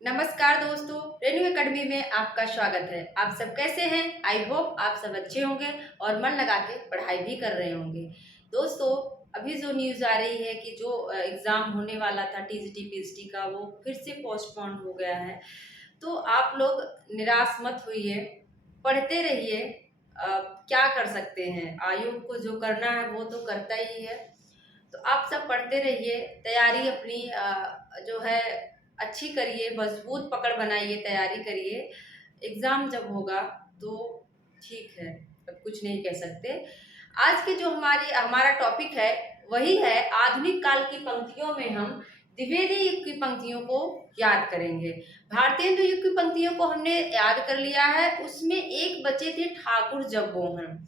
नमस्कार दोस्तों, renew academy में आपका स्वागत है। आप सब कैसे हैं? आई होप आप सब अच्छे होंगे और मन लगा के पढ़ाई भी कर रहे होंगे। दोस्तों, अभी जो न्यूज़ आ रही है कि जो एग्ज़ाम होने वाला था टीजीटी पीएचडी का, वो फिर से पोस्टपोन हो गया है। तो आप लोग निराश मत होइए, पढ़ते रहिए। क्या कर सकते हैं, आयोग को जो करना है वो तो करता ही है। तो आप सब पढ़ते रहिए, तैयारी अपनी जो है अच्छी करिए, मजबूत पकड़ बनाइए, तैयारी करिए। एग्ज़ाम जब होगा तो ठीक है, अब कुछ नहीं कह सकते। आज की जो हमारा टॉपिक है वही है आधुनिक काल की पंक्तियों में हम द्विवेदी युग की पंक्तियों को याद करेंगे। भारतेंदु युग की पंक्तियों को हमने याद कर लिया है, उसमें एक बचे थे ठाकुर जगमोहन।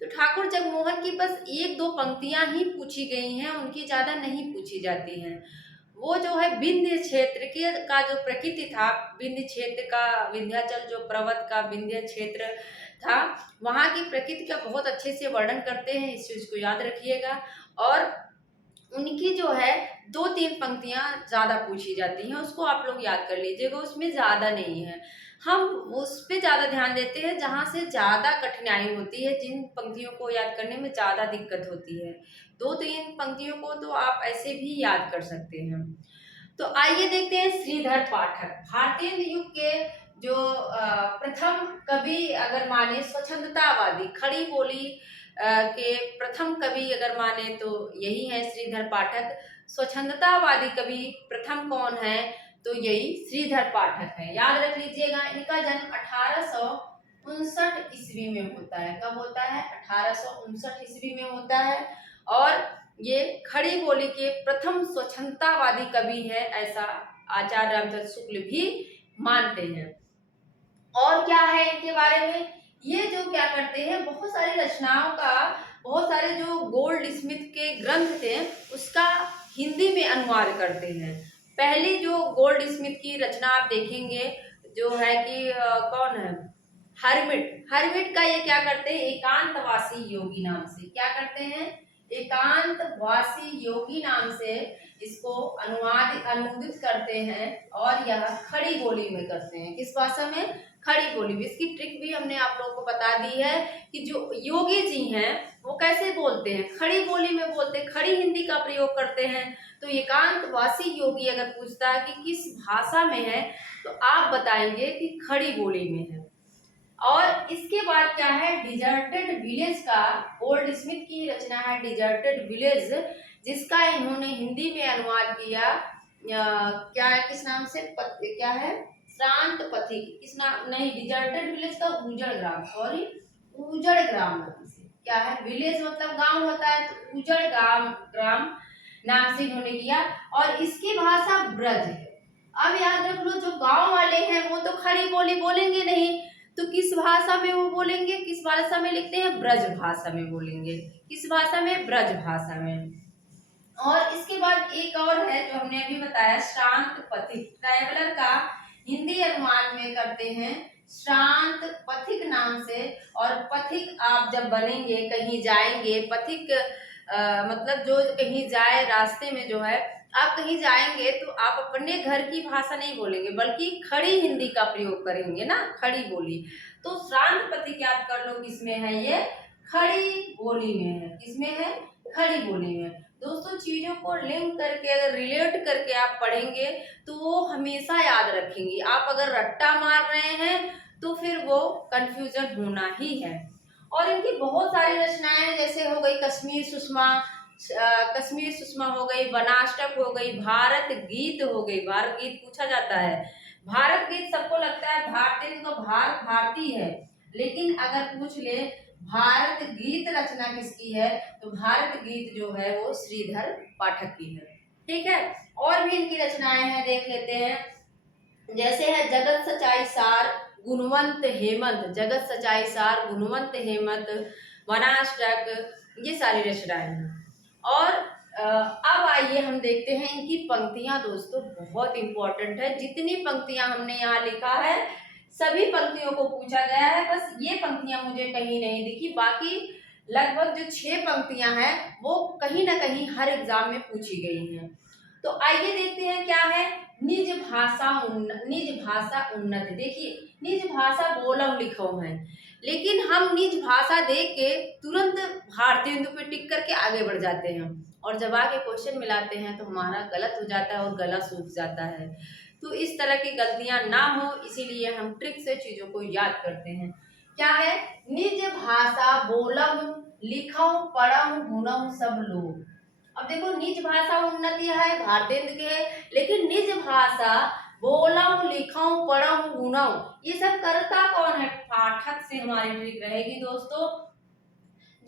तो ठाकुर जगमोहन की बस एक दो पंक्तियां ही पूछी गई हैं, उनकी ज़्यादा नहीं पूछी जाती हैं। वो जो है विंध्य क्षेत्र के का जो प्रकृति था, विंध्य क्षेत्र का, विंध्याचल जो पर्वत का विंध्य क्षेत्र था, वहाँ की प्रकृति का बहुत अच्छे से वर्णन करते हैं। इस चीज़ को याद रखिएगा। और उनकी जो है दो तीन पंक्तियां ज़्यादा पूछी जाती हैं, उसको आप लोग याद कर लीजिएगा, उसमें ज़्यादा नहीं है। हम उस पे ज़्यादा ध्यान देते हैं जहाँ से ज़्यादा कठिनाई होती है, जिन पंक्तियों को याद करने में ज़्यादा दिक्कत होती है। दो तीन पंक्तियों को तो आप ऐसे भी याद कर सकते हैं। तो आइए देखते हैं श्रीधर पाठक, भारतीय युग के जो प्रथम कवि अगर माने, स्वच्छंदतावादी, खड़ी बोली के प्रथम कवि अगर माने तो यही है श्रीधर पाठक। स्वच्छंदतावादी कवि प्रथम कौन है? तो यही श्रीधर पाठक है। याद रख लीजिएगा, इनका जन्म 1859 ईस्वी में होता है। कब होता है? 1859 ईस्वी में होता है। और ये खड़ी बोली के प्रथम स्वच्छंदतावादी कवि है, ऐसा आचार्य रामचंद्र शुक्ल भी मानते हैं। और क्या है इनके बारे में? ये जो क्या करते हैं, बहुत सारी रचनाओं का, बहुत सारे जो गोल्ड स्मिथ के ग्रंथ थे उसका हिंदी में अनुवाद करते हैं। पहली जो गोल्ड स्मिथ की रचना आप देखेंगे जो है कि कौन है, हर्मिट। हर्मिट का ये क्या करते हैं, एकांतवासी योगी नाम से क्या करते हैं, एकांतवासी योगी नाम से इसको अनुदित करते हैं। और यह खड़ी बोली में करते हैं। किस भाषा में? खड़ी बोली में। इसकी ट्रिक भी हमने आप लोगों को बता दी है कि जो योगी जी हैं वो कैसे बोलते हैं, खड़ी बोली में बोलते हैं, खड़ी हिंदी का प्रयोग करते हैं। तो एकांतवासी योगी अगर पूछता है कि किस भाषा में है, तो आप बताएंगे कि खड़ी बोली में है। और इसके बाद क्या है, डिजर्टेड विलेज का, गोल्ड स्मिथ की रचना है डिजर्टेड विलेज, जिसका इन्होंने हिंदी में अनुवाद किया क्या है, किस नाम से, क्या है, श्रांत पथिक। किस नाम? नहीं, डिजर्टेड विलेज का उजड़ ग्राम, सॉरी, उजड़ ग्राम नाम से। क्या है, विलेज मतलब गांव होता है, तो उजड़ ग्राम नाम से इन्होंने किया। और इसकी भाषा ब्रज है। अब याद रख लो, जो गांव वाले हैं वो तो खड़ी बोली बोलेंगे नहीं, तो किस भाषा में वो बोलेंगे, किस भाषा में लिखते हैं, ब्रज भाषा में बोलेंगे। किस भाषा में? ब्रज भाषा में। और इसके बाद एक और है जो हमने अभी बताया, शांत पथिक। ट्रैवलर का हिंदी अनुवाद में करते हैं शांत पथिक नाम से। और पथिक आप जब बनेंगे, कहीं जाएंगे, पथिक मतलब जो कहीं जाए, रास्ते में जो है आप कहीं जाएंगे तो आप अपने घर की भाषा नहीं बोलेंगे, बल्कि खड़ी हिंदी का प्रयोग करेंगे ना, खड़ी बोली। तो श्रांत पथिक याद कर लो, किसमें है ये? खड़ी बोली में है। किसमें है? खड़ी बोली में। दोस्तों, चीजों को लिंक करके, अगर रिलेट करके आप पढ़ेंगे तो वो हमेशा याद रखेंगे। आप अगर रट्टा मार रहे हैं तो फिर वो कंफ्यूजन होना ही है। और इनकी बहुत सारी रचनाएं, जैसे हो गई कश्मीर सुषमा हो गई, वनाष्टक हो गई, भारत गीत हो गई। भारत गीत पूछा जाता है। भारत गीत सबको लगता है भारतीय तो भारत भारती है, लेकिन अगर पूछ ले भारत गीत रचना किसकी है, तो भारत गीत जो है वो श्रीधर पाठक की है। ठीक है। और भी इनकी रचनाएं हैं, देख लेते हैं। जैसे है जगत सचाई सार गुणवंत हेमंत, जगत सचाई सार गुणवंत हेमंत, वनाष्टक, ये सारी रचनाएं हैं। और अब आइए हम देखते हैं इनकी पंक्तियां। दोस्तों, बहुत इंपॉर्टेंट है। जितनी पंक्तियां हमने यहाँ लिखा है सभी पंक्तियों को पूछा गया है, बस ये पंक्तियां मुझे कहीं नहीं दिखी। बाकी लगभग जो 6 पंक्तियां हैं वो कहीं ना कहीं हर एग्जाम में पूछी गई हैं। तो आइए देखते हैं क्या है निज भाषा उन्नति। देखिए निज भाषा बोलम लिखम है, लेकिन हम निज भाषा देख के तुरंत भारतीय हिंदू पे टिक करके आगे बढ़ जाते हैं, और जब आगे क्वेश्चन मिलाते हैं तो हमारा गलत हो जाता है और गला सूख जाता है। तो इस तरह की गलतियां ना हो, इसीलिए हम ट्रिक से चीजों को याद करते हैं। क्या है? निज भाषा बोलम लिखम पढ़म गुणम सब लोग। अब देखो निज भाषा उन्नति है, भारतीय के है, लेकिन निज भाषा बोलम लिखम पढ़म गुणम ये सब करता कौन है? पाठक से हमारी ट्रिक रहेगी दोस्तों।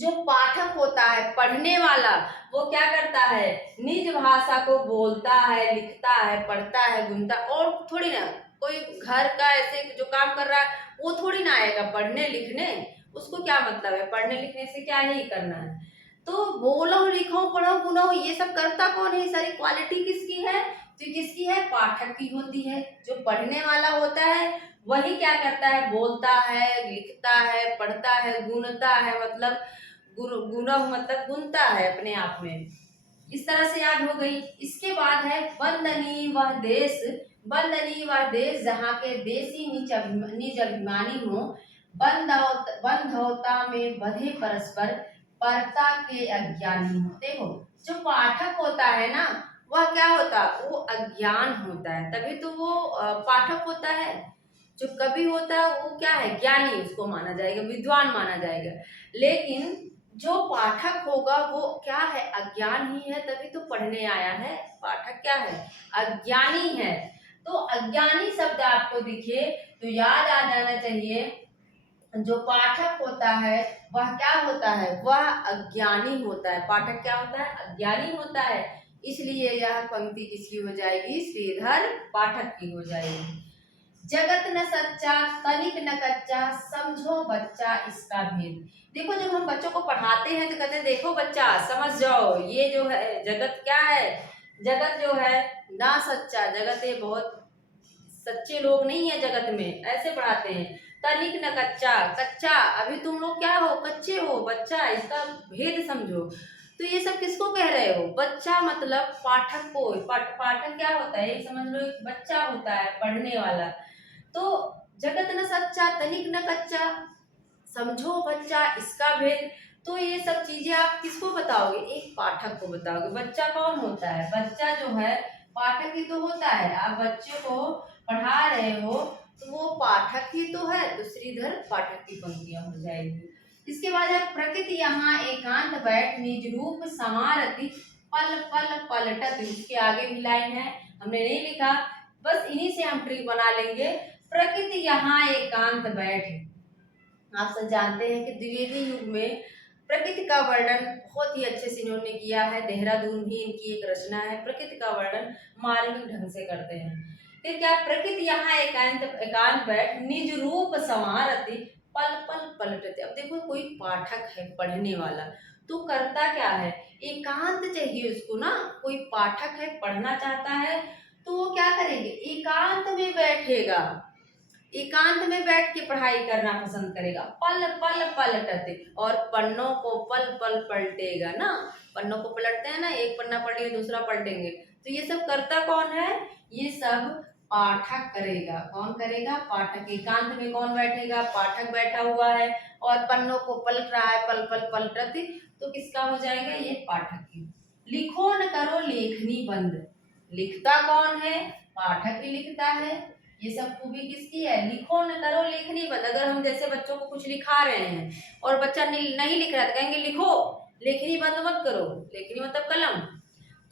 जो पाठक होता है, पढ़ने वाला, वो क्या करता है? निज भाषा को बोलता है, लिखता है, पढ़ता है, गुनता। और थोड़ी ना कोई घर का ऐसे जो काम कर रहा है वो थोड़ी ना आएगा पढ़ने लिखने, उसको क्या मतलब है? पढ़ने लिखने से क्या ही करना है। तो बोलो लिखो पढ़ो गुनो ये सब करता कौन है? सारी क्वालिटी किसकी है? तो किसकी है? पाठक की होती है। जो पढ़ने वाला होता है वही क्या करता है? बोलता है, लिखता है, पढ़ता है, गुनता है, मतलब गुना मतलब गुनता है अपने आप में। इस तरह से याद हो गई। इसके बाद है वंदनीय वह देश, वंदनीय वह देश जहाँ के देशी निज अभिमानी हो, बंधवता में बधे परस्पर, परता के अज्ञानी हो। देखो जो पाठक होता है ना, वह क्या होता? वो अज्ञान होता है, तभी तो वो पाठक होता है। जो कवि होता है वो क्या है? ज्ञानी, उसको माना जाएगा, विद्वान माना जाएगा। लेकिन जो पाठक होगा वो क्या है? अज्ञान ही है, तभी तो पढ़ने आया है। पाठक क्या है? अज्ञानी है। तो अज्ञानी शब्द आपको दिखे तो याद आ जाना चाहिए, जो पाठक होता है वह क्या होता है? वह अज्ञानी होता है। पाठक क्या होता है? अज्ञानी होता है। इसलिए यह पंक्ति किसकी हो जाएगी? श्रीधर पाठक की हो जाएगी। जगत न सच्चा तनिक न कच्चा, समझो बच्चा इसका भेद। देखो जब हम बच्चों को पढ़ाते हैं तो कहते हैं देखो बच्चा समझ जाओ, ये जो है जगत क्या है? जगत जो है ना सच्चा, जगत ये बहुत सच्चे लोग नहीं है जगत में, ऐसे पढ़ाते हैं। तनिक न कच्चा, कच्चा अभी तुम लोग क्या हो? कच्चे हो, बच्चा इसका भेद समझो। तो ये सब किसको कह रहे हो? बच्चा मतलब पाठक को। पाठक क्या होता है? एक समझ लो एक बच्चा होता है पढ़ने वाला। तो जगत न सच्चा तनिक न कच्चा, समझो बच्चा इसका भेद। तो ये सब चीजें आप किसको बताओगे? एक पाठक को बताओगे। बच्चा कौन होता है? बच्चा जो है पाठक ही तो होता है। आप बच्चे को पढ़ा रहे हो तो वो पाठक ही तो है। तो श्रीधर पाठक की पंक्तियां हो जाएगी। इसके बाद है प्रकृति यहाँ एकांत बैठ निज रूप समारति, पल पल पलटत। इसके आगे भी लाइन है, हमने नहीं लिखा, बस इन्हीं से हम ट्रिक बना लेंगे। प्रकृति यहाँ एकांत बैठ, आप सब जानते हैं कि द्विवेदी युग में प्रकृति का वर्णन बहुत ही अच्छे से इन्होंने किया है। देहरादून भी इनकी एक रचना है। प्रकृति का वर्णन मार्मिक ढंग से करते हैं। फिर क्या? प्रकृति यहाँ एकांत बैठ निज रूप संवारति, पल पल पलटते। अब देखो कोई पाठक है पढ़ने वाला, तो करता क्या है? एकांत चाहिए उसको ना। कोई पाठक है पढ़ना चाहता है तो वो क्या करेंगे? एकांत में बैठेगा, एकांत में बैठ के पढ़ाई करना पसंद करेगा। पल पल पलटते, और पन्नों को पल पल पलटेगा ना। पन्नों को पलटते हैं ना, एक पन्ना पढ़ेंगे दूसरा पलटेंगे। तो ये सब करता कौन है? ये सब पाठक करेगा। कौन करेगा? पाठक। एकांत में कौन बैठेगा? पाठक बैठा हुआ है, और पन्नों को पलट रहा है, पल पल पलटते। तो किसका हो जाएगा? ये पाठक की। लिखो न करो लेखनी बंद, लिखता कौन है? पाठक ही लिखता है। ये सब खूबी किसकी है? लिखो न करो लेखनी बंद। अगर हम जैसे बच्चों को कुछ लिखा रहे हैं और बच्चा नहीं लिख रहा है तो कहेंगे लिखो, लेखनी बंद मत करो। लेखनी मतलब कलम।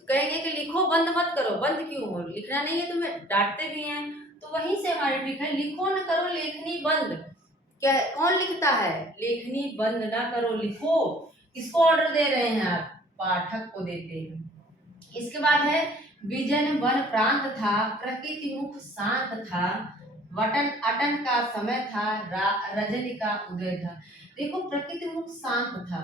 तो कहेंगे कि लिखो बंद मत करो। बंद क्यों हो? लिखना नहीं है तुम्हें? डांटते भी हैं। तो वहीं से हमारी ट्रिक है, लिखो न करो लेखनी बंद। क्या कौन लिखता है? लेखनी बंद ना करो, लिखो। किसको ऑर्डर दे रहे हैं आप? पाठक को देते हैं। इसके बाद है विजन वन प्रांत था, प्रकृति मुख शांत था, वटन अटन का समय था, रजनी का उदय था। देखो प्रकृति मुख शांत था,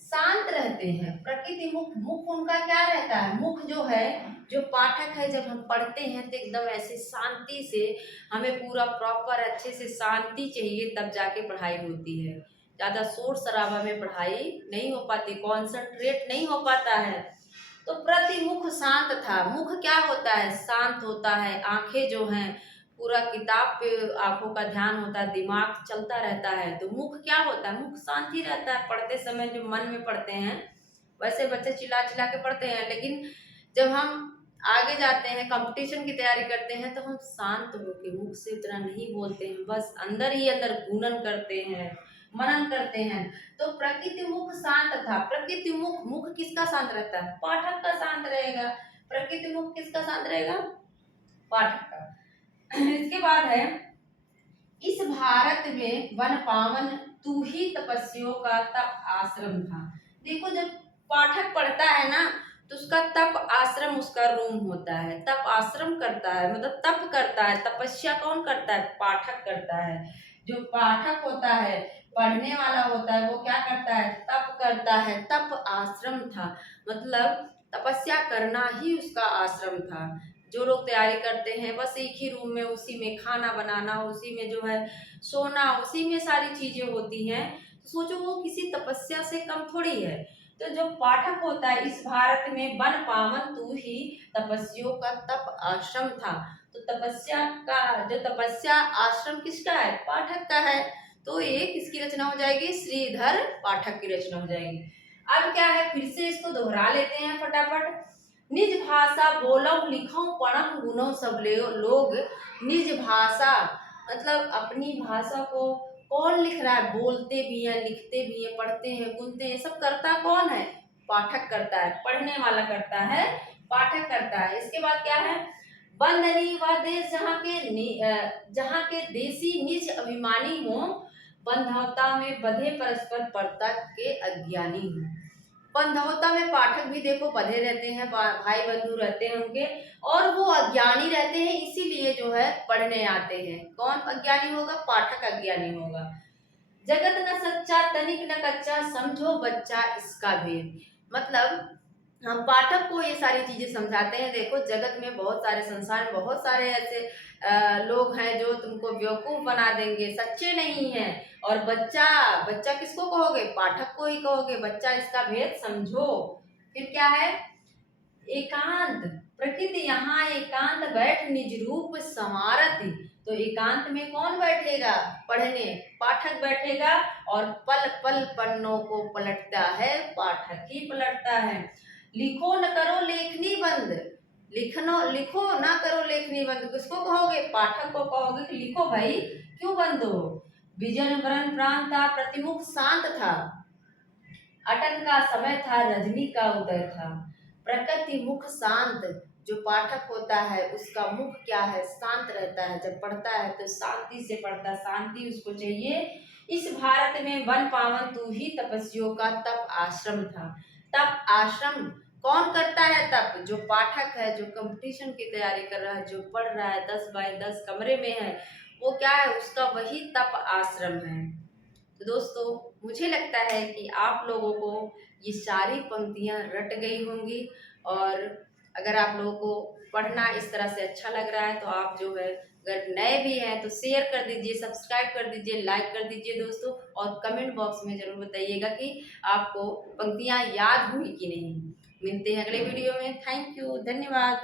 शांत रहते हैं। प्रकृति मुख, मुख उनका क्या रहता है? मुख जो है, जो पाठक है, जब हम पढ़ते हैं तो एकदम ऐसे शांति से, हमें पूरा प्रॉपर अच्छे से शांति चाहिए तब जाके पढ़ाई होती है। ज़्यादा शोर शराबा में पढ़ाई नहीं हो पाती, कॉन्सेंट्रेट नहीं हो पाता है। तो प्रतिमुख शांत था। मुख क्या होता है? शांत होता है। आंखें जो हैं पूरा किताब पे आंखों का ध्यान होता है, दिमाग चलता रहता है। तो मुख क्या होता है? मुख शांत ही रहता है। पढ़ते समय जो मन में पढ़ते हैं, वैसे बच्चे चिल्ला चिल्ला के पढ़ते हैं, लेकिन जब हम आगे जाते हैं, कंपटीशन की तैयारी करते हैं, तो हम शांत होकर मुख से उतना नहीं बोलते हैं, बस अंदर ही अंदर गुणन करते हैं, मनन करते हैं। तो प्रकृति मुख शांत था। प्रकृति मुख, मुख किसका शांत रहता है? पाठक का शांत रहेगा। प्रकृति मुख किसका शांत रहेगा? पाठक का। इसके बाद है, इस भारत में वन पावन तू ही तपस्वियों का तप आश्रम था। देखो, जब पाठक पढ़ता है ना, तो उसका तप आश्रम, उसका रूम होता है। तप आश्रम करता है, मतलब तप करता है। तपस्या कौन करता है? पाठक करता है। जो पाठक होता है, पढ़ने वाला होता है, वो क्या करता है? तप करता है। तप आश्रम था, मतलब तपस्या करना ही उसका आश्रम था। जो लोग तैयारी करते हैं, बस एक ही रूम में, उसी में खाना बनाना, उसी में जो है सोना, उसी में सारी चीजें होती हैं, तो सोचो वो किसी तपस्या से कम थोड़ी है। तो जो पाठक होता है, इस भारत में वन पावन तू ही तपस्वियों का तप आश्रम था। तो तपस्या का जो तपस्या आश्रम किसका है? पाठक का है। तो ये किसकी रचना हो जाएगी? श्रीधर पाठक की रचना हो जाएगी। अब क्या है, फिर से इसको दोहरा लेते हैं फटाफट। निज भाषा बोलो लिखो पढ़ो गुनो सब लोग। निज भाषा मतलब अपनी भाषा को कौन लिख रहा है? बोलते भी हैं, लिखते भी हैं, पढ़ते हैं, गुनते हैं, सब करता कौन है? पाठक करता है। पढ़ने वाला करता है, पाठक करता है। इसके बाद क्या है, बंदनी व देश जहाँ के देसी निज अभिमानी हो, बंधवता में बधे परस्पर परता के अज्ञानी हो। बंधुता में पाठक भी देखो बंधे रहते हैं, भाई बंधु रहते हैं उनके, और वो अज्ञानी रहते हैं, इसीलिए जो है पढ़ने आते हैं। कौन अज्ञानी होगा? पाठक अज्ञानी होगा। जगत न सच्चा तनिक न कच्चा, समझो बच्चा इसका भेद। मतलब हम पाठक को ये सारी चीजें समझाते हैं। देखो, जगत में बहुत सारे, संसार में बहुत सारे ऐसे लोग हैं जो तुमको बेवकूफ बना देंगे, सच्चे नहीं हैं। और बच्चा, बच्चा किसको कहोगे? पाठक को ही कहोगे। बच्चा इसका भेद समझो। फिर क्या है, एकांत प्रकृति यहाँ एकांत बैठ निज रूप संवारत। तो एकांत में कौन बैठेगा? पढ़ने, पाठक बैठेगा। और पल पल पन्नों को पलटता है, पाठक ही पलटता है। लिखो न करो लेखनी बंद, लिखो ना करो लेखनी बंद, किसको कहोगे? पाठक को कहोगे कि लिखो भाई, क्यों बंद हो। विजन वरण प्रांत था, प्रतिमुख शांत था। अटन का समय था, रजनी का उदय था। प्रकृति मुख शांत, जो पाठक होता है उसका मुख क्या है? शांत रहता है। जब पढ़ता है तो शांति से पढ़ता है, शांति उसको चाहिए। इस भारत में वन पावन तू ही तपस्वियों का तप आश्रम था। तप आश्रम कौन करता है? तप जो पाठक है, जो कंपटीशन की तैयारी कर रहा है, जो पढ़ रहा है, 10 बाय 10 कमरे में है, वो क्या है? उसका वही तप आश्रम है। तो दोस्तों, मुझे लगता है कि आप लोगों को ये सारी पंक्तियाँ रट गई होंगी। और अगर आप लोगों को पढ़ना इस तरह से अच्छा लग रहा है, तो आप जो है, अगर नए भी हैं तो शेयर कर दीजिए, सब्सक्राइब कर दीजिए, लाइक कर दीजिए दोस्तों। और कमेंट बॉक्स में ज़रूर बताइएगा कि आपको पंक्तियाँ याद हुई कि नहीं। मिलते हैं अगले वीडियो में। थैंक यू, धन्यवाद।